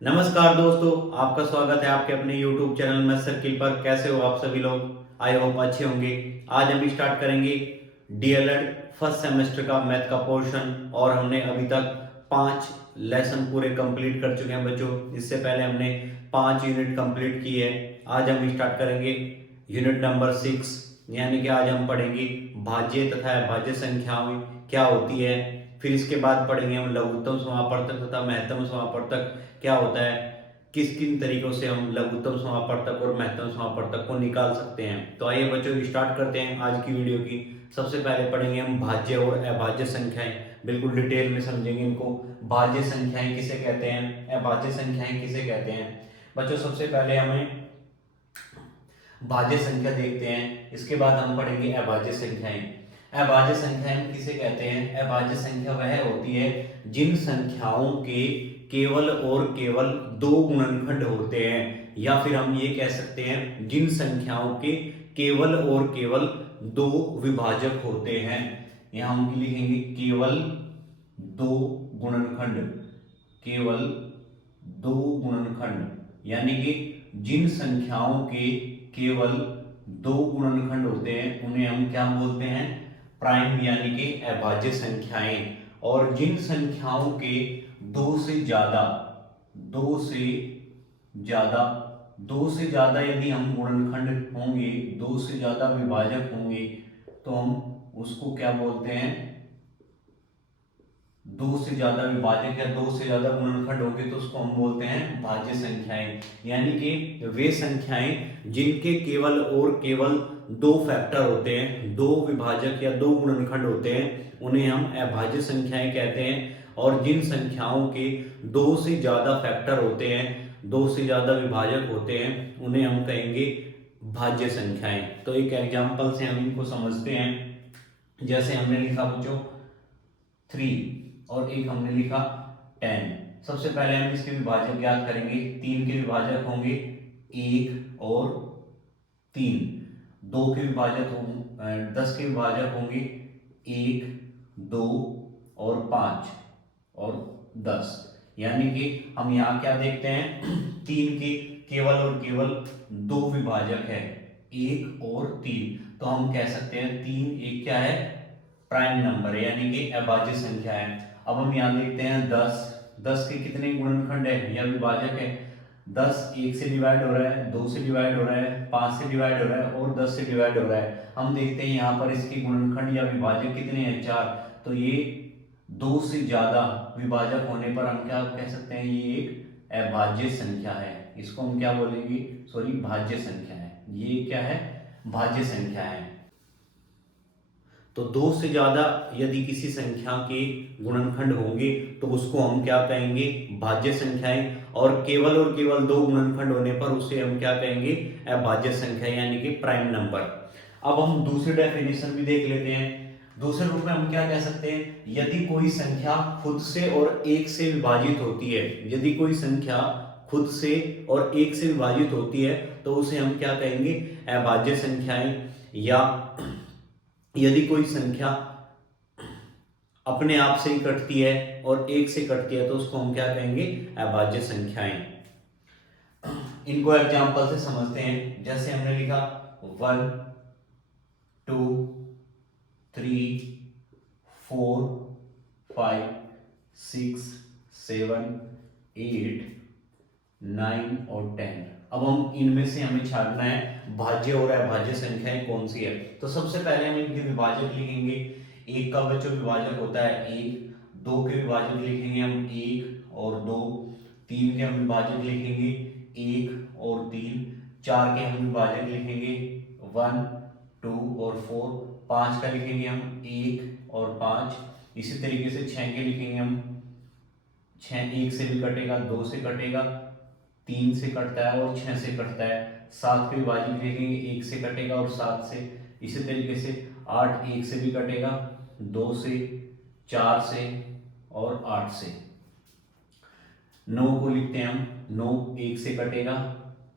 नमस्कार दोस्तों, आपका स्वागत है आपके अपने YouTube चैनल मैथ सर्किल पर। कैसे हो आप सभी लोग? आई होप अच्छे होंगे। आज हम स्टार्ट करेंगे डीएलएड फर्स्ट सेमेस्टर का मैथ का पोर्शन और हमने अभी तक 5 लेसन पूरे कंप्लीट कर चुके हैं बच्चों। इससे पहले हमने 5 यूनिट कंप्लीट की है। आज हम स्टार्ट करेंगे यूनिट नंबर 6, यानी कि आज हम पढ़ेंगे भाज्य तथा अभाज्य संख्याएं क्या होती है। फिर इसके बाद पढ़ेंगे हम लघुत्तम समापवर्तक तथा महत्तम समापवर्तक क्या होता है, किस किन तरीकों से हम लघुत्तम समापवर्तक और महत्तम समापवर्तक को निकाल सकते हैं। तो आइए बच्चों स्टार्ट करते हैं आज की वीडियो की। सबसे पहले पढ़ेंगे हम भाज्य और अभाज्य संख्याएं, बिल्कुल डिटेल में समझेंगे इनको। भाज्य संख्याएं किसे कहते हैं, अभाज्य संख्याएं किसे कहते हैं। बच्चों सबसे पहले हमें भाज्य संख्या देखते हैं, इसके बाद हम पढ़ेंगे अभाज्य संख्याएं। अभाज्य संख्याएं किसे कहते हैं? अभाज्य संख्या वह होती है जिन संख्याओं के केवल और केवल दो गुणनखंड होते हैं, या फिर हम ये कह सकते हैं जिन संख्याओं के केवल और केवल दो विभाजक होते हैं। यहां हम लिखेंगे केवल दो गुणनखंड, केवल दो गुणनखंड, यानी कि जिन संख्याओं के केवल दो गुणनखंड होते हैं उन्हें हम क्या बोलते हैं? प्राइम, यानी कि अभाज्य संख्याएं। और जिन संख्याओं के दो से ज्यादा दो से ज्यादा दो से ज्यादा यदि हम गुणनखंड होंगे, दो से ज्यादा विभाजक होंगे, तो हम उसको क्या बोलते हैं? दो से ज्यादा विभाजक या दो से ज्यादा गुणनखंड होंगे तो उसको हम बोलते हैं भाज्य संख्याएं। यानी कि वे संख्याएं जिनके केवल और केवल दो फैक्टर होते हैं, दो विभाजक या दो गुणनखंड होते हैं, उन्हें हम अभाज्य संख्याएं कहते हैं। और जिन संख्याओं के दो से ज्यादा फैक्टर होते हैं, दो से ज्यादा विभाजक होते हैं, उन्हें हम कहेंगे भाज्य संख्याएं। तो एक एग्जाम्पल से हम इनको समझते हैं। जैसे हमने लिखा बच्चों 3 और एक हमने लिखा 10। सबसे पहले हम इसके विभाजक ज्ञात करेंगे। 3 के विभाजक होंगे 1 और 3। 2 के विभाजक होंगे 10 के विभाजक होंगे 1, 2 और 5 और 10। यानी कि हम यहाँ क्या देखते हैं? 3 के केवल और केवल दो विभाजक है, 1 और 3। तो हम कह सकते हैं 3 एक क्या है? प्राइम नंबर है, यानी कि अभाज्य संख्या है। अब हम यहाँ देखते हैं 10। 10 के कितने गुणनखंड है या विभाजक है? 10 1 से डिवाइड हो रहा है, 2 से डिवाइड हो रहा है, 5 से डिवाइड हो रहा है और 10 से डिवाइड हो रहा है। हम देखते हैं यहाँ पर इसके गुणनखंड या विभाजक कितने हैं? 4। तो ये दो से ज्यादा विभाजक होने पर हम क्या कह सकते हैं? ये एक अभाज्य संख्या है। इसको हम क्या बोलेंगे? सॉरी, भाज्य संख्या है। ये क्या है? भाज्य संख्या है। तो दो से ज्यादा यदि किसी संख्या के गुणनखंड होंगे तो उसको हम क्या कहेंगे? भाज्य संख्याएं। और केवल दो गुणनखंड होने पर उसे हम क्या कहेंगे? अभाज्य संख्या, यानी कि प्राइम नंबर। अब हम दूसरी डेफिनेशन भी देख लेते हैं। दूसरे रूप में हम क्या कह सकते हैं? यदि कोई संख्या खुद से और एक से विभाजित होती है, यदि कोई संख्या खुद से और एक से विभाजित होती है तो उसे हम क्या कहेंगे? अभाज्य संख्याएं। या यदि कोई संख्या अपने आप से ही कटती है और एक से कटती है तो उसको हम क्या कहेंगे? अभाज्य संख्याएं। इनको एग्जांपल से समझते हैं। जैसे हमने लिखा 1 2 3 4 5 6 7 8 9 और 10। अब हम इनमें से हमें छांटना है भाज्य और अभाज्य संख्याएं कौन सी है। तो सबसे पहले हम इनके विभाजक लिखेंगे। एक का जो विभाजक होता है 1, 2 के विभाजक लिखेंगे हम 1 और 2, 3 के हम विभाजक लिखेंगे 1 और 3, 4 के हम विभाजक लिखेंगे 1, 2 और 4, 5 का लिखेंगे हम 1 और 5। इसी तरीके से 6 के लिखेंगे हम 6, 1 से भी कटेगा, 2 से कटेगा, 3 से कटता है और 6 से कटता है। 7 के विभाजक लिखेंगे 1 से कटेगा और 7 से। इसी तरीके से 8 1 से भी कटेगा, 2 से, 4 से और 8 से। 9 को लिखते हैं हम, 9 1 से कटेगा,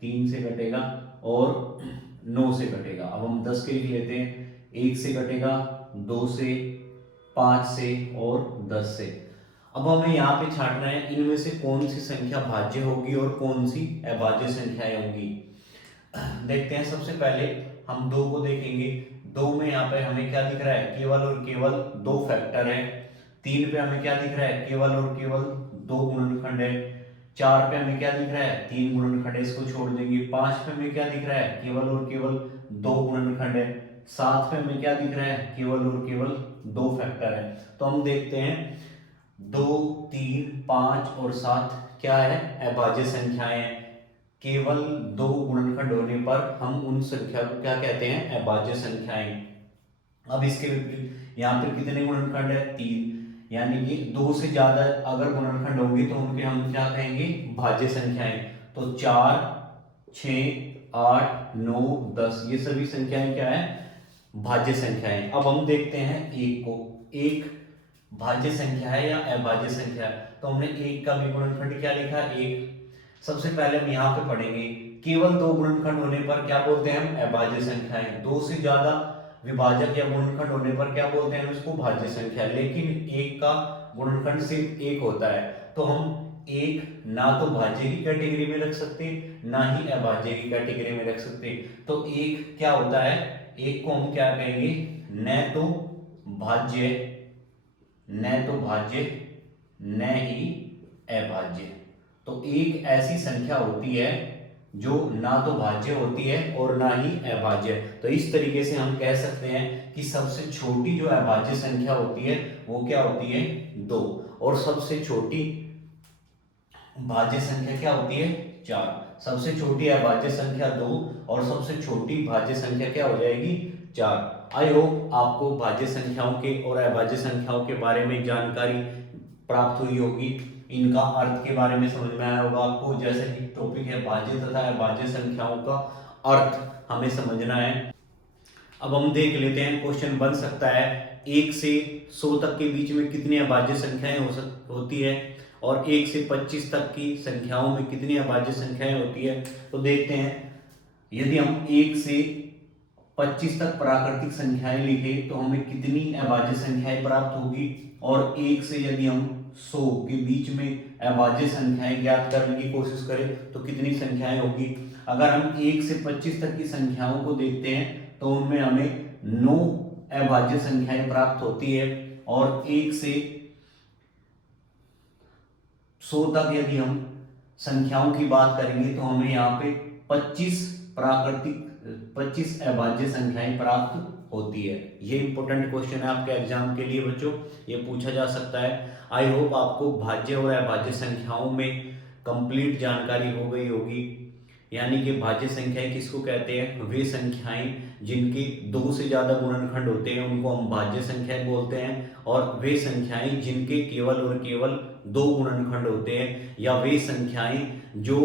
3 से कटेगा और 9 से कटेगा। अब हम 10 के लिख लेते हैं, 1 से कटेगा, 2 से, 5 से और 10 से। अब हमें यहाँ पे छांटना है इनमें से कौन सी संख्या भाज्य होगी और कौन सी अभाज्य संख्याएं होंगी। देखते हैं, सबसे पहले हम दो को देखेंगे। दो में यहाँ पे हमें क्या दिख रहा है, केवल और केवल दो फैक्टर है। तीन पे हमें क्या दिख रहा है, केवल और केवल दो गुणनखंड है। चार पे हमें क्या दिख रहा है, तीन गुणनखंड है, इसको छोड़ देंगे। पांच पे हमें क्या दिख रहा है, केवल और केवल दो गुणनखंड है। सात पे हमें क्या दिख रहा है, केवल और केवल दो फैक्टर है। तो हम देखते हैं, दो, तीन, पांच और सात क्या है, अभाज्य संख्याएं हैं। केवल दो गुणनखंड होने पर हम उन संख्या को क्या कहते हैं, अभाज्य संख्याएं। अब इसके विपरीत यहाँ पे कितने गुणनखंड है, तीन, यानी कि दो से ज्यादा अगर गुणनखंड होंगे तो उनके हम क्या कहेंगे, भाज्य संख्याएं। तो 4, 6, 8, 9, 10 ये सभी संख्याएं क्या है, भाज्य संख्याएं। अब हम देखते हैं एक को, एक भाज्य संख्या है या अभाज्य संख्या है। तो हमने एक का भी गुणनखंड क्या लिखा, एक। सबसे पहले हम यहाँ पे पढ़ेंगे, केवल दो गुणनखंड होने पर क्या बोलते हैं हम, अभाज्य संख्याएं। दो से ज्यादा विभाजक या गुणनखंड होने पर क्या बोलते हैं हम इसको, भाज्य संख्या। लेकिन एक का गुणनखंड सिर्फ एक होता है, तो हम एक ना तो भाज्य की कैटेगरी में रख सकते, ना ही अभाज्य की कैटेगरी में रख सकते। तो एक क्या होता है, एक को हम क्या कहेंगे, न तो भाज्य, न तो भाज्य, न ही अभाज्य। तो एक ऐसी संख्या होती है जो ना तो भाज्य होती है और ना ही अभाज्य। तो इस तरीके से हम कह सकते हैं कि सबसे छोटी जो अभाज्य संख्या होती है वो क्या होती है, दो। और सबसे छोटी भाज्य संख्या क्या होती है, चार। सबसे छोटी अभाज्य संख्या दो और सबसे छोटी भाज्य संख्या क्या हो जाएगी, चार। आई होप आपको भाज्य संख्याओं के और अभाज्य संख्याओं के बारे में जानकारी प्राप्त हुई होगी, इनका अर्थ के बारे में समझ में आया होगा आपको। जैसे कि टॉपिक है भाज्य तथा अभाज्य संख्याओं का अर्थ हमें समझना है। अब हम देख लेते हैं, क्वेश्चन बन सकता है 1 से 100 तक के बीच में कितनी अभाज्य संख्याएं होती है और 1 से 25 तक की संख्याओं में कितनी अभाज्य संख्याएं होती है। तो देखते हैं, यदि हम 1 से 25 तक प्राकृतिक संख्याएं लिखें तो हमें कितनी अभाज्य संख्याएं प्राप्त होगी, और 1 से यदि हम 100 के बीच में अभाज्य संख्याएं ज्ञात करने की कोशिश करें तो कितनी संख्याएं होगी। अगर हम 1 से 25 तक की संख्याओं को देखते हैं तो उनमें हमें 9 अभाज्य संख्याएं प्राप्त होती है, और 1 से 100 तक यदि हम संख्याओं की बात करेंगे तो हमें यहाँ पे 25 अभाज्य संख्याएं प्राप्त होती है। ये इंपॉर्टेंट क्वेश्चन है आपके एग्जाम के लिए बच्चों, ये पूछा जा सकता है। आई होप आपको भाज्य और अभाज्य संख्याओं में कंप्लीट जानकारी हो गई होगी। यानी कि भाज्य संख्याएं किसको कहते हैं, वे संख्याएं जिनके दो से ज्यादा गुणनखंड होते हैं उनको हम भाज्य संख्याएं बोलते हैं, और वे संख्याएं जिनके केवल और केवल दो गुणनखंड होते हैं, या वे संख्याएं जो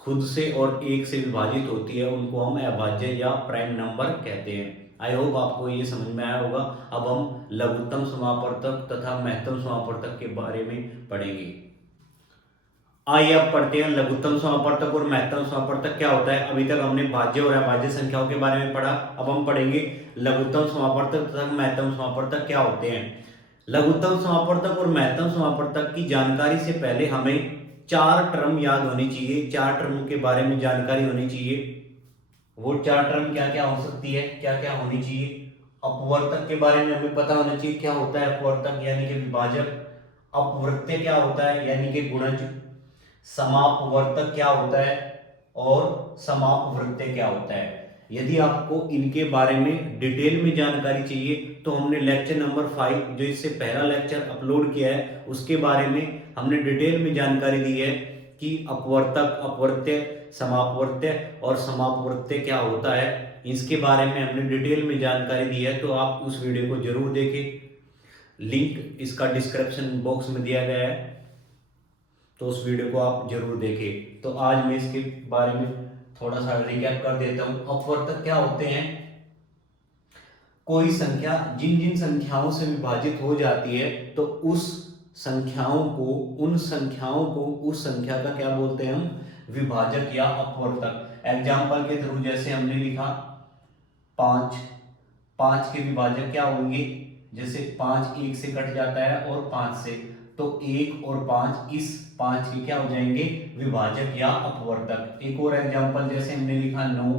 खुद से और एक से विभाजित होती है उनको हम अभाज्य या प्राइम नंबर कहते हैं। आई होप आपको ये समझ में आया होगा। अब हम लघुत्तम समापवर्तक तथा महत्तम समापवर्तक के बारे में पढ़ेंगे। आइए अब पढ़ते हैं लघुत्तम समापवर्तक और महत्तम समापवर्तक क्या होता है। अभी तक हमने भाज्य और अभाज्य संख्याओं के बारे में पढ़ा, अब हम पढ़ेंगे लघुत्तम समापवर्तक तथा महत्तम समापवर्तक क्या होते हैं। लघुत्तम समापवर्तक और महत्तम समापवर्तक की जानकारी से पहले हमें चार टर्म याद होनी चाहिए, चार टर्म के बारे में जानकारी होनी चाहिए। वो चार टर्म क्या क्या हो सकती है, क्या क्या होनी चाहिए। अपवर्तक के बारे में हमें पता होना चाहिए, क्या होता है अपवर्तक यानी कि विभाजक। अपवृत्य क्या होता है यानी कि गुणज। समापवर्तक क्या होता है और समापवृत्य क्या होता है। यदि आपको इनके बारे में डिटेल में जानकारी चाहिए तो हमने लेक्चर नंबर 5 जो इससे पहला लेक्चर अपलोड किया है उसके बारे में हमने डिटेल में जानकारी दी है कि अपवर्तक, अपवर्त्य, समापवर्त्य और समापवृत्य क्या होता है। इसके बारे में हमने डिटेल में जानकारी दी है, तो आप उस वीडियो को जरूर देखें। लिंक इसका डिस्क्रिप्शन बॉक्स में दिया गया है, तो उस वीडियो को आप जरूर देखें। तो आज मैं इसके बारे में थोड़ा सा रिकैप कर देता हूं। अपवर्तक क्या होते हैं, कोई संख्या जिन जिन संख्याओं से विभाजित हो जाती है तो उस संख्याओं को उस संख्या का क्या बोलते हैं हम, विभाजक या अपवर्तक। एग्जाम्पल के थ्रू जैसे हमने लिखा 5 के विभाजक क्या होंगे, जैसे 5 1 से कट जाता है और 5 से, तो 1 और 5 इस 5 के क्या हो जाएंगे, विभाजक या अपवर्तक। एक और एग्जांपल जैसे हमने लिखा 9,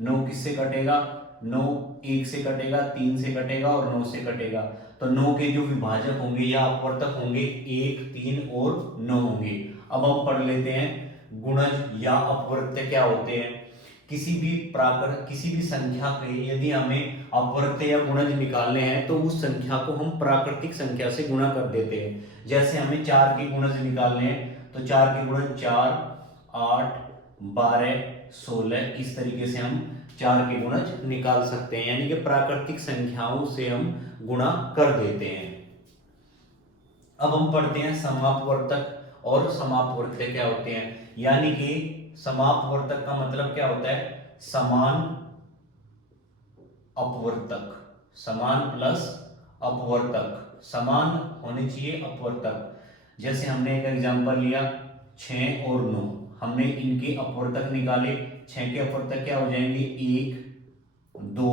9 किससे कटेगा, 9 1 से कटेगा, 3 से कटेगा और 9 से कटेगा। तो 9 के जो विभाजक होंगे या अपवर्तक होंगे 1, 3 और 9 होंगे। अब हम पढ़ लेते हैं गुणज या अपवर्त्य क्या होते हैं। किसी भी संख्या के यदि हमें अपवर्त्य या गुणज निकालने हैं तो उस संख्या को हम प्राकृतिक संख्या से गुणा कर देते हैं। जैसे हमें 4 के गुणज निकालने हैं तो 4 के गुणज 4, 8, 12, 16 इस तरीके से हम 4 के गुणज निकाल सकते हैं, यानी कि प्राकृतिक संख्याओं से हम गुणा कर देते हैं। अब हम पढ़ते हैं समापवर्तक और समापवर्त्य क्या होते हैं। यानी कि समापवर्तक का मतलब क्या होता है, समान अपवर्तक, समान प्लस अपवर्तक, समान होने चाहिए अपवर्तक। जैसे हमने एक एग्जांपल लिया 6 और 9, हमने इनके अपवर्तक निकाले। 6 के अपवर्तक क्या हो जाएंगे, 1, 2,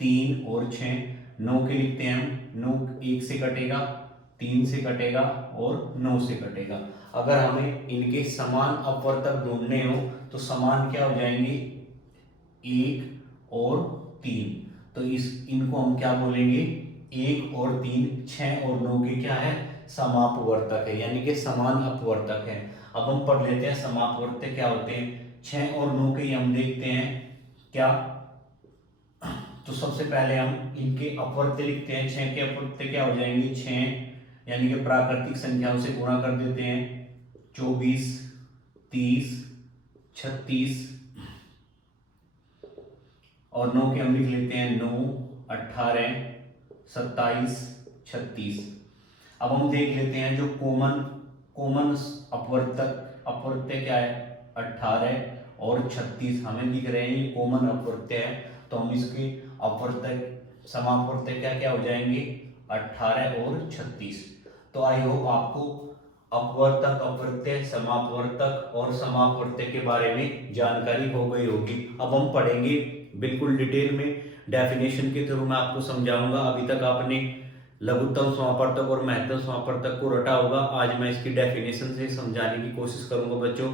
3 और 6। 9 के लिखते हैं हम, 9 1 से कटेगा, 3 से कटेगा और 9 से कटेगा। अगर हमें इनके समान अपवर्तक ढूंढने हो तो समान क्या हो जाएंगे, 1 और 3। तो इनको हम क्या बोलेंगे, 1 और 3, 6 और 9 के क्या है, समापवर्तक है, यानी कि समान अपवर्तक है। अब हम पढ़ लेते हैं समापवर्तक क्या होते हैं। 6 और 9 के हम देखते हैं क्या, तो सबसे पहले हम इनके अपवर्त्य लिखते हैं। 6 के अपवर्त्य क्या हो जाएंगे, 6, यानी कि प्राकृतिक संख्याओं से गुणा कर देते हैं। 24, 30, 36 और 9 के हम लिख लेते हैं 9, 18, 27, 36। अब हम देख लेते हैं जो कॉमन अपवर्त्य क्या है, 18 और 36 हमें दिख रहे हैं, ये कॉमन अपवर्त्य है। तो हम इसके अपवर्तक समापवर्त्य क्या क्या हो जाएंगे, 18 और 36। तो आई होप आपको अपवर्तक, अपवर्त्य, समापवर्तक और समापवर्त्य के बारे में जानकारी हो गई होगी। अब हम पढ़ेंगे बिल्कुल डिटेल में, डेफिनेशन के थ्रू मैं आपको समझाऊंगा। अभी तक आपने लघुत्तम समापवर्तक और महत्तम समापवर्तक को रटा होगा, आज मैं इसकी डेफिनेशन से समझाने की कोशिश करूंगा बच्चों,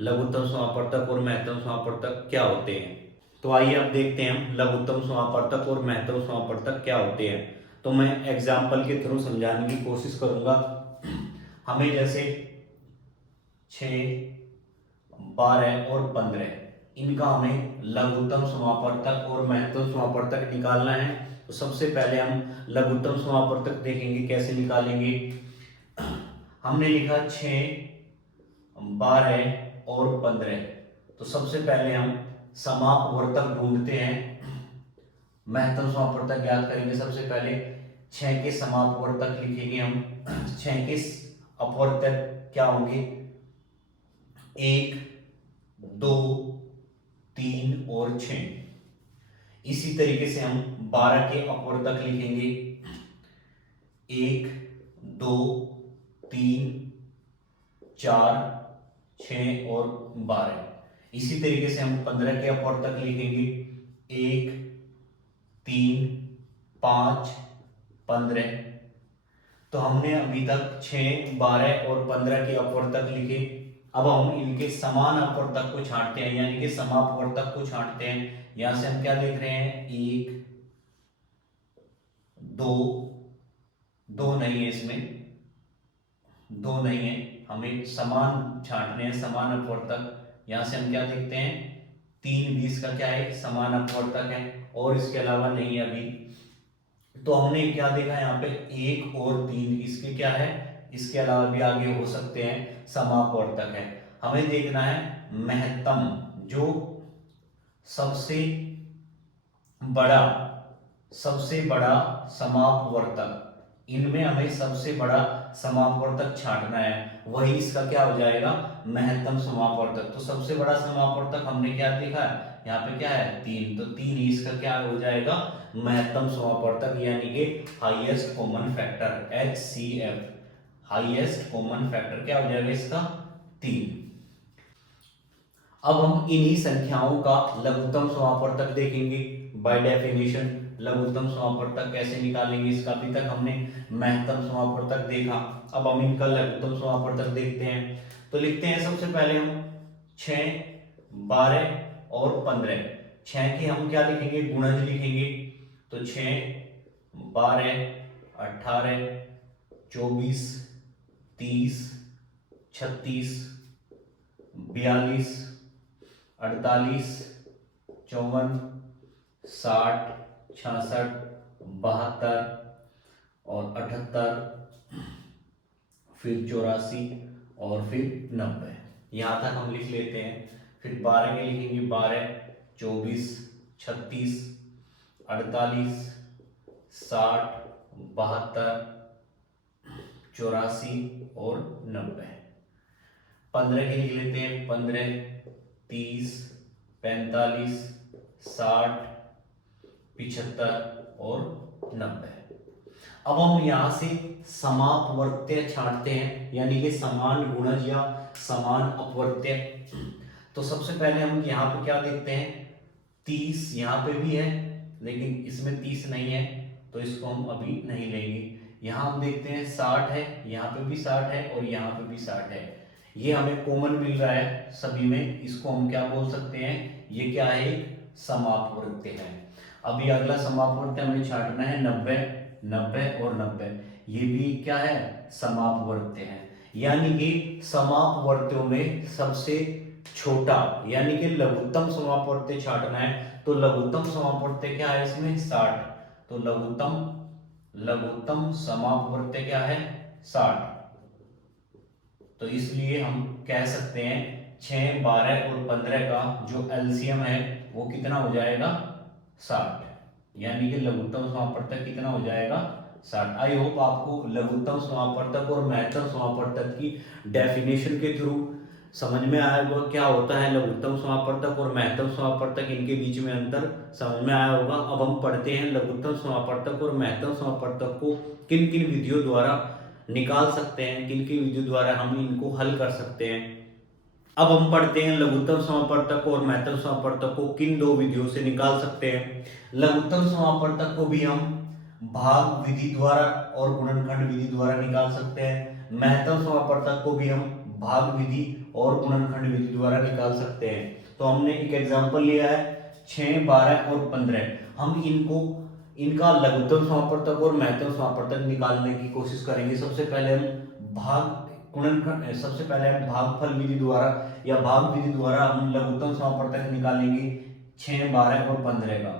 लघुत्तम समापवर्तक और महत्तम समापवर्तक क्या होते हैं। तो आइए अब देखते हैं हम लघुत्तम समापवर्तक और महत्तम समापवर्तक क्या होते हैं। तो मैं एग्जाम्पल के थ्रू समझाने की कोशिश करूंगा। हमें जैसे 6, 12 और 15 इनका हमें लघुत्तम समापवर्तक और महत्तम समापवर्तक निकालना है। तो सबसे पहले हम लघुत्तम समापवर्तक देखेंगे कैसे निकालेंगे। हमने लिखा 6, 12 और 15, तो सबसे पहले हम समापवर्तक ढूंढते हैं। महत्तम समापवर्तक ज्ञात करेंगे। सबसे पहले 6 के समापवर्तक लिखेंगे हम। 6 के अपवर्तक क्या होंगे, 1, 2, 3 और 6। इसी तरीके से हम 12 के अपवर्तक लिखेंगे, 1, 2, 3, 4, 6 और 12। इसी तरीके से हम 15 के अपवर्तक लिखेंगे, 1, 3, 5, 15। तो हमने अभी तक 6, 12 और 15 के अपवर्तक लिखे। अब हम इनके समान अपवर्तक को छांटते हैं, यानी कि समापवर्तक को छांटते हैं। यहां से हम क्या देख रहे हैं, 1, 2, 2 नहीं है, इसमें 2 नहीं है, हमें समान छांटने हैं, समान अपवर्तक। यहां से हम क्या देखते हैं, 3 20 का क्या है, समान अपवर्तक है, और इसके अलावा नहीं है अभी। तो हमने क्या देखा यहाँ पे, 1 और 3 इसके क्या है, इसके अलावा भी आगे हो सकते हैं, समापवर्तक है। हमें देखना है महत्तम, जो सबसे बड़ा समापवर्तक, इनमें हमें सबसे बड़ा समापवर्तक छांटना है, वही इसका क्या हो जाएगा, महत्तम समापवर्तक। तो सबसे बड़ा समापवर्तक हमने क्या देखा है, यहाँ पे क्या है, 3, तो 3 ही इसका क्या हो जाएगा, महत्तम समापवर्तक, यानी कि highest common factor, HCF, highest common factor क्या हो जाएगा इसका, 3। अब हम इन्हीं संख्याओं का लघुत्तम समापवर्तक देखेंगे। बाय डेफिनेशन लघुत्तम समापवर्तक कैसे निकालेंगे, इसका अभी तक हमने महत्तम समापवर्तक देखा। अब हम इनका लघुत्तम समापवर्तक देखते हैं। तो लिखते हैं सबसे पहले हम 6, 12 और 15। 6 के हम क्या लिखेंगे, गुणज लिखेंगे। तो 6, 12, 18, 24, 30, 36, 42, 48, 54, 60, 66, 72 और 78, फिर 84 और फिर 90। यहाँ तक हम लिख लेते हैं। फिर 12 के लिखेंगे, 12, 24, 36, 48, 60, 72, 84 और 90। 15 के लिख लेते हैं, 15, 30, 45, 60, 75 और 90। अब हम यहां से समापवर्त्य छांटते हैं, यानी कि समान गुणज या समान अपवर्त्य। तो सबसे पहले हम यहाँ पे क्या देखते हैं, 30 यहाँ पे भी है लेकिन इसमें 30 नहीं है, तो इसको हम अभी नहीं लेंगे। यहाँ हम देखते हैं 60 है, यहाँ पे भी 60 है और यहाँ पे भी 60 है। ये हमें कॉमन मिल रहा है सभी में, इसको हम क्या बोल सकते हैं, ये क्या है, एक समापवर्त्य है। अभी अगला समापवर्त्य हमें छांटना है 90, 90 और 90। ये भी क्या है, समापवर्त्य है। यानी कि समापवर्त्यों में सबसे छोटा यानी कि लघुत्तम समापवर्त्य छांटना है। तो लघुत्तम समापवर्त्य क्या है इसमें, 60। तो लघुत्तम समापवर्त्य क्या है, 60। तो इसलिए हम कह सकते हैं 6, 12 और 15 का जो एलसीएम है वो कितना हो जाएगा, 60। यानी कि लघुत्तम समापवर्तक कितना हो जाएगा, 60। आई होप आपको लघुत्तम समापवर्तक और महत्तम समापवर्तक की डेफिनेशन के थ्रू समझ में आया होगा क्या होता है लघुत्तम समापवर्तक और महत्तम समापवर्तक, इनके बीच में अंतर समझ में आया होगा। अब हम पढ़ते हैं लघुत्तम समापवर्तक और महत्तम समापवर्तक को किन किन विधियों द्वारा निकाल सकते हैं, किन किन विधियों द्वारा हम इनको हल कर सकते हैं। अब हम पढ़ते हैं लघुत्तम समापवर्तक और महत्तम समापवर्तक को किन दो विधियों से निकाल सकते हैं। लघुत्तम समापवर्तक को भी हम भाग विधि द्वारा और गुणनखंड विधि द्वारा निकाल सकते हैं। महत्तम समापवर्तक को भी हम भाग विधि और गुणनखंड विधि द्वारा निकाल सकते हैं। तो हमने एक एग्जांपल लिया है 6, 12 और 15। हम इनका लघुत्तम समापवर्तक और महत्तम समापवर्तक निकालने की कोशिश करेंगे। सबसे पहले हम भागफल विधि द्वारा या भाग विधि द्वारा हम लघुत्तम समापवर्तक निकालेंगे 6, 12 और 15 का।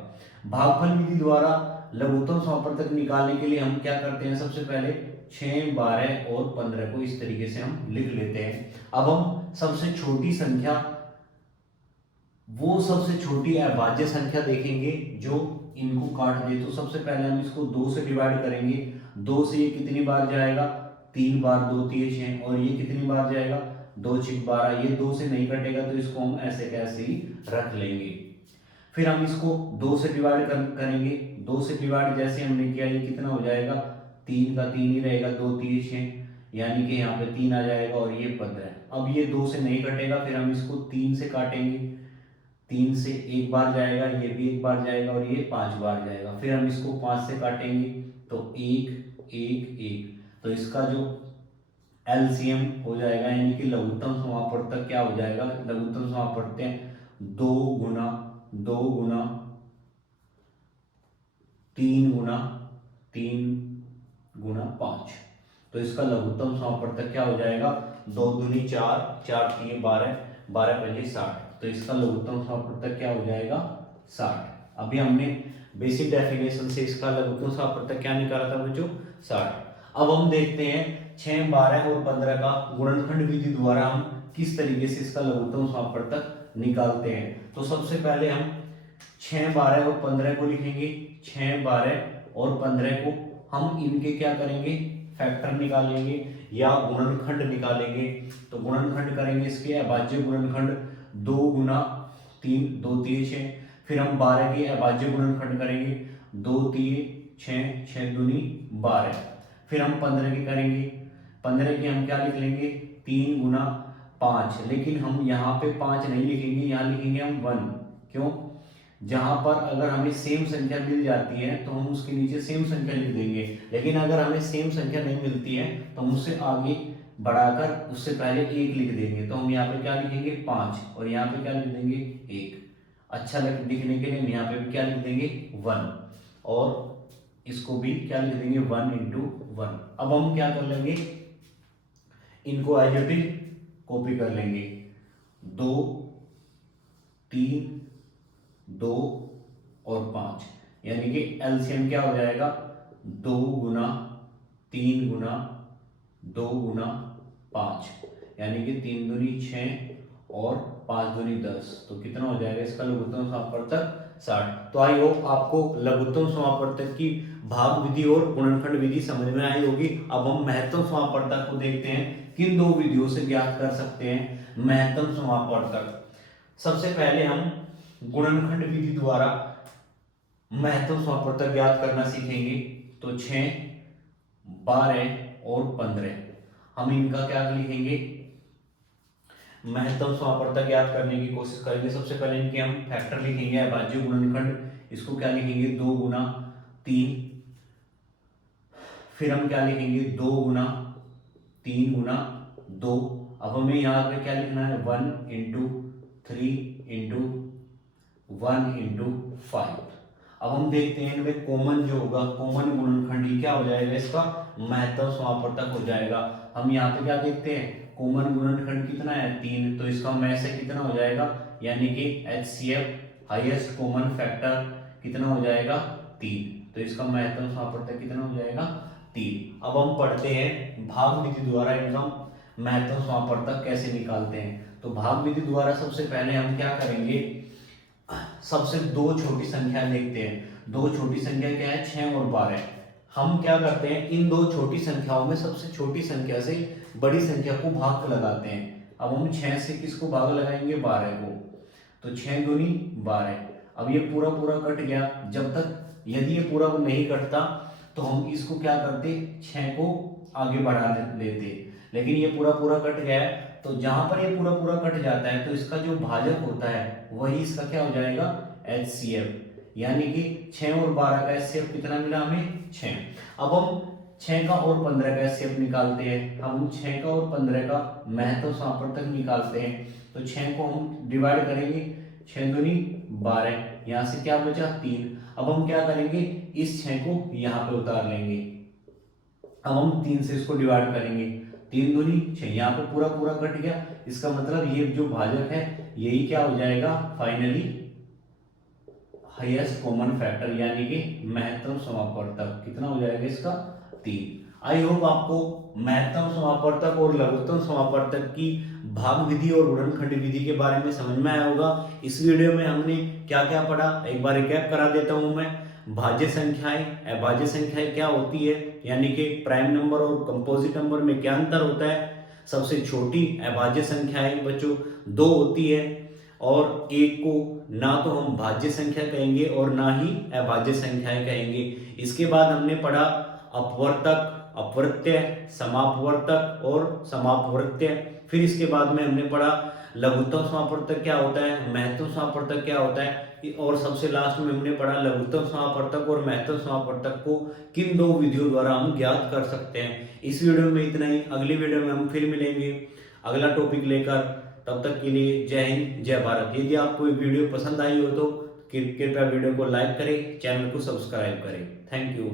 भागफल विधि द्वारा लघुत्तम समापवर्तक निकालने के लिए हम क्या करते हैं, सबसे पहले 6, 12 और 15 को इस तरीके से हम लिख लेते हैं। अब हम सबसे छोटी अभाज्य संख्या देखेंगे जो इनको काट दे। तो सबसे पहले हम इसको 2 से डिवाइड करेंगे। 2 से ये कितनी बार जाएगा, 3 बार, 2 3 6, और ये कितनी बार जाएगा, 2 6 12। ये 2 से नहीं कटेगा तो इसको हम ऐसे कैसे ही रख लेंगे। फिर हम इसको 2 से डिवाइड करेंगे। 2 से डिवाइड जैसे हमने किया, ये कितना हो जाएगा, 3 का 3 ही रहेगा, 2 3 6, यानी कि यहाँ पे 3 आ जाएगा और ये 15। अब ये 2 से नहीं कटेगा, फिर हम इसको 3 से काटेंगे। 3 से एक बार जाएगा, ये भी एक बार जाएगा और ये 5 बार जाएगा। फिर हम इसको 5 से काटेंगे तो 1 1 1। तो इसका जो एलसीएम हो जाएगा यानी कि लघुत्तम समापवर्तक क्या हो जाएगा, लघुत्तम समापवर्तक 2 गुना 2 गुना 3 गुना 3 गुना 5। तो इसका लघुत्तम समापवर्तक क्या हो जाएगा, 2 दूनी 4, 4 3 12, 12 पंजे 60। तो इसका लघुत्तम समापवर्तक क्या हो जाएगा, 60। अभी हमने बेसिक डेफिनेशन से इसका लघुत्तम समापवर्तक क्या निकाला था बच्चों, 60। अब हम देखते हैं 6, 12 और 15 का गुणनखंड विधि द्वारा हम किस तरीके से इसका लघुत्तम समापवर्तक निकालते हैं। तो सबसे पहले हम 6, 12 और 15 को लिखेंगे। 6, 12 और 15 को हम इनके क्या करेंगे, फैक्टर निकालेंगे या गुणनखंड निकालेंगे। तो गुणनखंड करेंगे इसके अभाज्य गुणनखंड 2 गुना 3 2 3 6। फिर हम 12 के अभाज्य गुणनखंड करेंगे 2 3 6 6 दूनी 12। फिर हम 15 के करेंगे। 15 के हम क्या लिख लेंगे, 3 गुना 5। लेकिन हम यहाँ पे 5 नहीं लिखेंगे, यहाँ लिखेंगे हम 1। क्यों, जहां पर अगर हमें सेम संख्या मिल जाती है तो हम उसके नीचे सेम संख्या लिख देंगे, लेकिन अगर हमें सेम संख्या नहीं मिलती है तो हम उससे आगे बढ़ाकर उससे पहले एक लिख देंगे। तो हम यहाँ पे क्या लिखेंगे 5 और यहाँ पे क्या लिख देंगे 1। अच्छा लिखने के लिए हम यहाँ पे भी क्या लिख देंगे 1 और इसको भी क्या लिख देंगे 1 इंटू 1। अब हम क्या कर लेंगे, इनको एज इट इज कॉपी कर लेंगे। 2 3 2 और 5 यानी कि एलसीएम क्या हो जाएगा 2 गुना 3 गुना 2 गुना 5 यानी कि 3 दूनी 6 और 5 दूनी 10। तो कितना हो जाएगा इसका लघुत्तम समापवर्तक 60। तो आई होप आपको लघुत्तम समापवर्तक की भाग विधि और गुणनखंड विधि समझ में आई होगी। अब हम महत्तम समापवर्तक को देखते हैं, किन दो विधियों से ज्ञात कर सकते हैं महत्तम समापवर्तक। सबसे पहले हम गुणनखंड विधि द्वारा महत्तम समापवर्तक ज्ञात करना सीखेंगे। तो 6 12 और 15 हम इनका क्या लिखेंगे महत्तम समापवर्तक ज्ञात करने की कोशिश करेंगे। सबसे पहले इनके हम फैक्टर लिखेंगे, अभाज्य गुणनखंड, इसको क्या लिखेंगे 2 गुना 3, फिर हम क्या लिखेंगे 2 गुना 3 गुना 2। अब हमें यहाँ पे क्या लिखना है 1 इंटू 3 इंटू 1 इंटू 5। अब हम देखते हैं इनमें कॉमन जो होगा, कॉमन गुणनखंड क्या हो जाएगा इसका महत्तम समापवर्तक हो जाएगा। हम यहाँ पे क्या देखते हैं कॉमन गुणनखंड कितना है 3, तो इसका में से कितना हो जाएगा यानी कि HCF हाईएस्ट कॉमन फैक्टर कितना हो जाएगा 3, तो इसका महत्तम समापवर्तक कितना हो जाएगा 3। अब हम पढ़ते हैं भाग विधि द्वारा इनका महत्तम समापवर्तक कैसे निकालते हैं। तो भाग विधि द्वारा सबसे पहले हम क्या करेंगे, सबसे दो छोटी संख्या देखते हैं। दो छोटी संख्या क्या है 6 और 12। हम क्या करते हैं इन दो छोटी संख्याओं में सबसे छोटी संख्या से बड़ी संख्या को भाग लगाते हैं। अब हम 6 से किसको भाग लगाएंगे 12 को, तो 6 दूनी 12। अब ये पूरा पूरा कट गया, जब तक यदि ये पूरा नहीं कटता तो हम इसको क्या करते 6 को आगे बढ़ा लेते, लेकिन ये पूरा पूरा कट गया है। तो जहां पर ये पूरा पूरा कट जाता है तो इसका जो भाजक होता है वही इसका क्या हो जाएगा HCF, यानी कि 6 और 12 का HCF कितना मिला हमें 6। अब हम 6 का और 15 का HCF निकालते हैं। हम 6 का और 15 का महत्तम समापवर्तक निकालते हैं। तो 6 को हम डिवाइड करेंगे, 6 दूनी 12, यहाँ से क्या बचा 3। अब हम क्या करेंगे इस 6 को यहाँ पे उतार लेंगे। अब हम 3 से इसको डिवाइड करेंगे, 3 दूनी 6, यहाँ पे पूरा पूरा कट गया। इसका मतलब ये जो भाजक है यही क्या हो जाएगा फाइनली हाईएस्ट कॉमन फैक्टर यानी कि महत्तम समापवर्तक कितना हो जाएगा इसका 3। आई होप आपको महत्तम समापवर्तक और लघुत्तम समापवर्तक की भाग विधि और गुणनखंड विधि के बारे में समझ में आया होगा। इस वीडियो में हमने क्या क्या पढ़ा एक बार रिकैप करा देता हूं मैं। भाज्य संख्याएं, अभाज्य संख्याएं क्या होती है, यानी कि प्राइम नंबर और कंपोजिट नंबर में क्या अंतर होता है। सबसे छोटी अभाज्य संख्याएं बच्चों 2 होती है और एक को ना तो हम भाज्य संख्या कहेंगे और ना ही अभाज्य संख्याएं कहेंगे। इसके बाद हमने पढ़ा अपवर्तक, अपवर्त्य, समापवर्तक और समापवर्त्य। फिर इसके बाद में हमने पढ़ा लघुत्तम समापवर्तक क्या होता है, महत्तम समापवर्तक क्या होता है, और सबसे लास्ट में हमने पढ़ा लघुत्तम समापवर्तक और महत्तम समापवर्तक को किन दो विधियों द्वारा हम ज्ञात कर सकते हैं। इस वीडियो में इतना ही, अगली वीडियो में हम फिर मिलेंगे अगला टॉपिक लेकर। तब तक के लिए जय हिंद जय भारत। यदि आपको ये वीडियो पसंद आई हो तो कृपया वीडियो को लाइक करें, चैनल को सब्सक्राइब करें। Thank you.